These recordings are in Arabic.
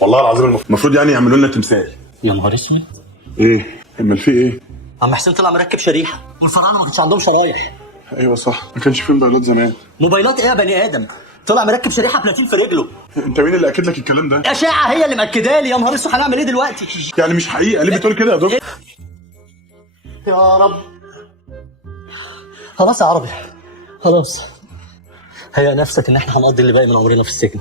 والله العظيم المفروض يعني يعملوا لنا تمثال. يا نهار اسود. ايه؟ امال في ايه؟ عم حسين طلع مركب شريحه والفراعنه ما كانش عندهم شرايح. ايوه صح، ما كانش في موبايلات زمان. موبايلات ايه يا بني ادم؟ طلع مركب شريحه بلاتين في رجله. انت مين اللي اكد لك الكلام ده؟ اشعه هي اللي مأكده لي. يا نهار اسود، هنعمل ايه دلوقتي؟ يعني مش حقيقه ليه بتقول كده يا دكتور؟ يا رب. خلاص يا عربي، خلاص. هيأ نفسك ان احنا هنقضي اللي باقي من عمرنا في السجن.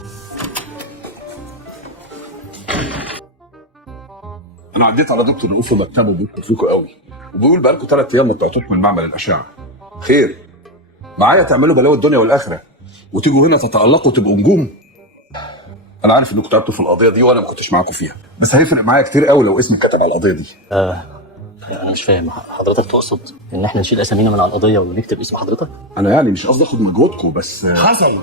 انا عديت على دكتور رؤوف في مكتبه بيشكر فيكم قوي، وبيقول بقالكم 3 ايام ما طلعتوش من معمل الاشعه. خير؟ معايا تعملوا بلاوي الدنيا والاخره وتيجوا هنا تتالقوا وتبقوا نجوم. انا عارف انكم تعبتوا في القضيه دي وانا ما كنتش معاكم فيها، بس هيفرق معايا كتير قوي لو اسمي اتكتب على القضيه دي. انا مش فاهم، حضرتك تقصد ان احنا نشيل اسامينا من على القضيه ونكتب اسم حضرتك؟ انا يعني مش قصدي اخد مجهودكم بس حصل.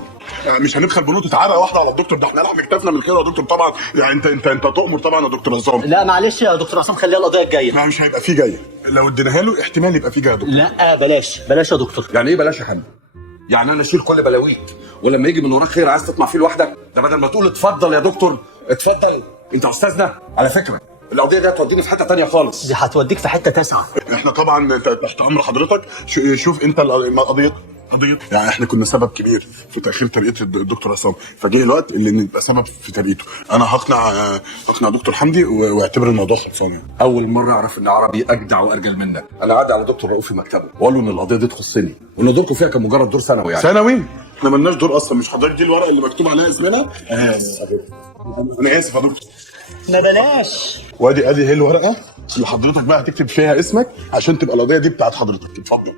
مش هندخل بنوتة عرق واحده على الدكتور ده، احنا نلعب كتافنا من خير يا دكتور طبعا. يعني انت تؤمر طبعا يا دكتور عصام. لا معلش يا دكتور عصام، خليها القضيه الجايه. لا مش هيبقى فيه جايه، لو اديناها له احتمال يبقى فيه جايه يا دكتور. لا بلاش بلاش يا دكتور. يعني ايه بلاش يا حاج؟ يعني انا اشيل كل بلاويك ولما يجي من وراك خير عايز تطمع فيه لوحدك؟ ده بدل ما تقول اتفضل يا دكتور اتفضل انت استاذنا. على فكره القضيه دي هتوديني في حته تانية خالص. دي هتوديك في حته 9. احنا طبعا تحت امر حضرتك. شوف انت قضيه يعني احنا كنا سبب كبير في تاخير ترقيه الدكتور عصام، فجه الوقت اللي نبقى سبب في ترقيته. انا هقنع دكتور حمدي واعتبر الموضوع خلصان. يعني اول مره اعرف ان عربي اجدع وارجل منك. انا عادي على دكتور رؤوف في مكتبه واقول له ان القضيه دي تخصني وان دوركم فيها كان مجرد دور ثانوي. يعني ثانوي؟ احنا مالناش دور اصلا. مش حضرتك دي الورقه اللي مكتوب عليها اسمنا؟ انا اسف يا دكتور. ما بلاش. وادي هي الورقه اللي حضرتك بقى هتكتب فيها اسمك عشان تبقى القضيه دي بتاعت حضرتك. اتفضل.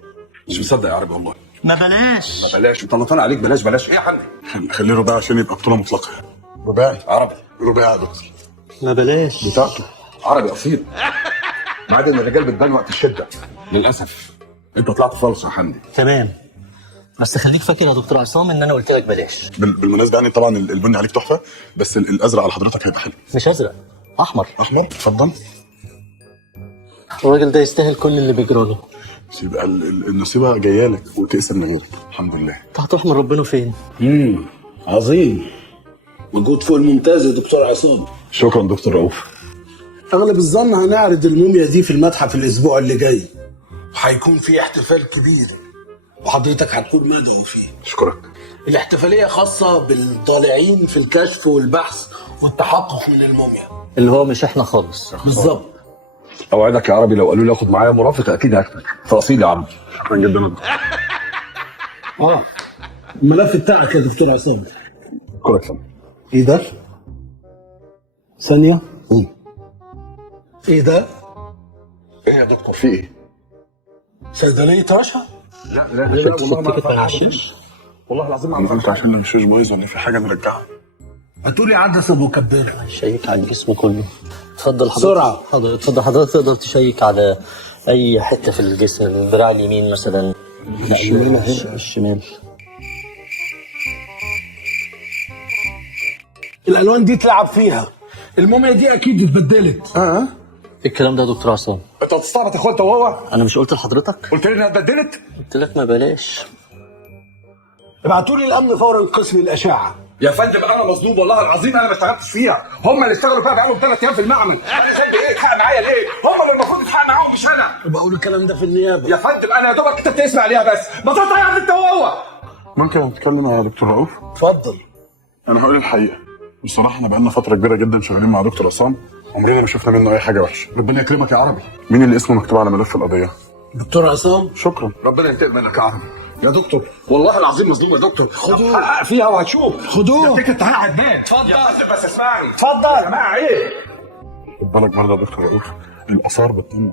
مش مصدق يا عربي والله. ما بلاش. ما بلاش، طلطان عليك. بلاش ايه يا حمدي؟ خليه رباعي عشان يبقى بطوله مطلقه. رباعي عربي. رباعي يا دكتور. ما بلاش بتاعته. عربي اصيل. بعد ان الرجال بتبان وقت الشده. للاسف انت طلعت فالص يا حمدي. تمام، بس خليك فاكر يا دكتور عصام ان انا قلت لك بلاش. بالمناسبه يعني طبعا البني عليك تحفه، بس الازرق على حضرتك هيبقى حلو. مش ازرق، احمر. احمر؟ اتفضل. الراجل ده يستاهل كل اللي بيجراله. يبقى النصيبه جايه لك وتقسم من غيرك. الحمد لله. انت هتروح من ربنا فين؟ عظيم، مجهود فوق الممتاز يا دكتور عصام. شكرا دكتور رؤوف. اغلب الظن هنعرض الموميا دي في المتحف الاسبوع اللي جاي، وهيكون في احتفال كبير وحضرتك هتكون مدعو فيه. اشكرك. الاحتفاليه خاصه بالطالعين في الكشف والبحث والتحقق من الموميا. اللي هو مش احنا خالص. بالظبط. اوعدك يا عربي لو قالوا لي اخد معايا مرافق اكيد هاخدك. تفاصيل يا عربي. شكرا جدا. الملف بتاعك يا دكتور عصام. اشكرك سامي. ايه ده؟ ثانيه. ايه ده؟ ايه يا دكتور في ايه؟ صيدليه رشا؟ لا والله ما عشان والله العظيم ما انت عشان الشوش بايظ ولا في حاجه نرجعها؟ هاتولي عدسه مكبره. شيك على الجسم كله. اتفضل حضرتك. بسرعه. اتفضل حضرتك، تقدر تشيك على اي حته في الجسم. الذراع اليمين مثلا. الشمال اهي. الشمال. الالوان دي تلعب فيها. الموميا دي اكيد اتبدلت. ايه الكلام ده يا دكتور عصام؟ انت هتستعبط يا اخويا انت وهو. انا مش قلت لحضرتك؟ قلت لي انها اتبدلت. قلت لك ما بلاش. ابعتوا لي الامن فورا قسم الاشعه. يا فندم انا مظلوم والله العظيم. انا ما اشتغلتش فيها، هم اللي اشتغلوا فيها بقالهم 3 ايام في المعمل. انا ذنبي ايه يتحقق معايا ليه؟ هم اللي المفروض يتحقق معاهم مش انا. بقول الكلام ده في النيابه. يا فندم انا يا دوبك كتبت اسمي عليها بس. ما تطلع انت وهو. ممكن اتكلم يا دكتور رؤوف؟ اتفضل. انا هقول الحقيقه. بصراحه احنا بقالنا فتره كبيره جدا شغالين مع دكتور عصام، عمرنا ما شفنا منه اي حاجه وحشه. ربنا يكرمك يا عربي. مين اللي اسمه مكتوب على ملف القضيه؟ دكتور عصام. شكرا. ربنا ينتقم منك يا عربي. يا دكتور والله العظيم مظلوم يا دكتور. خدوه. حقق فيها وهتشوف. خدوه. يا تيكت تعالى عدنان. اتفضل يا فندم بس اسمعني. اتفضل يا جماعه. ايه خد بالك برضه يا دكتور رؤوف، الاثار بتطمن.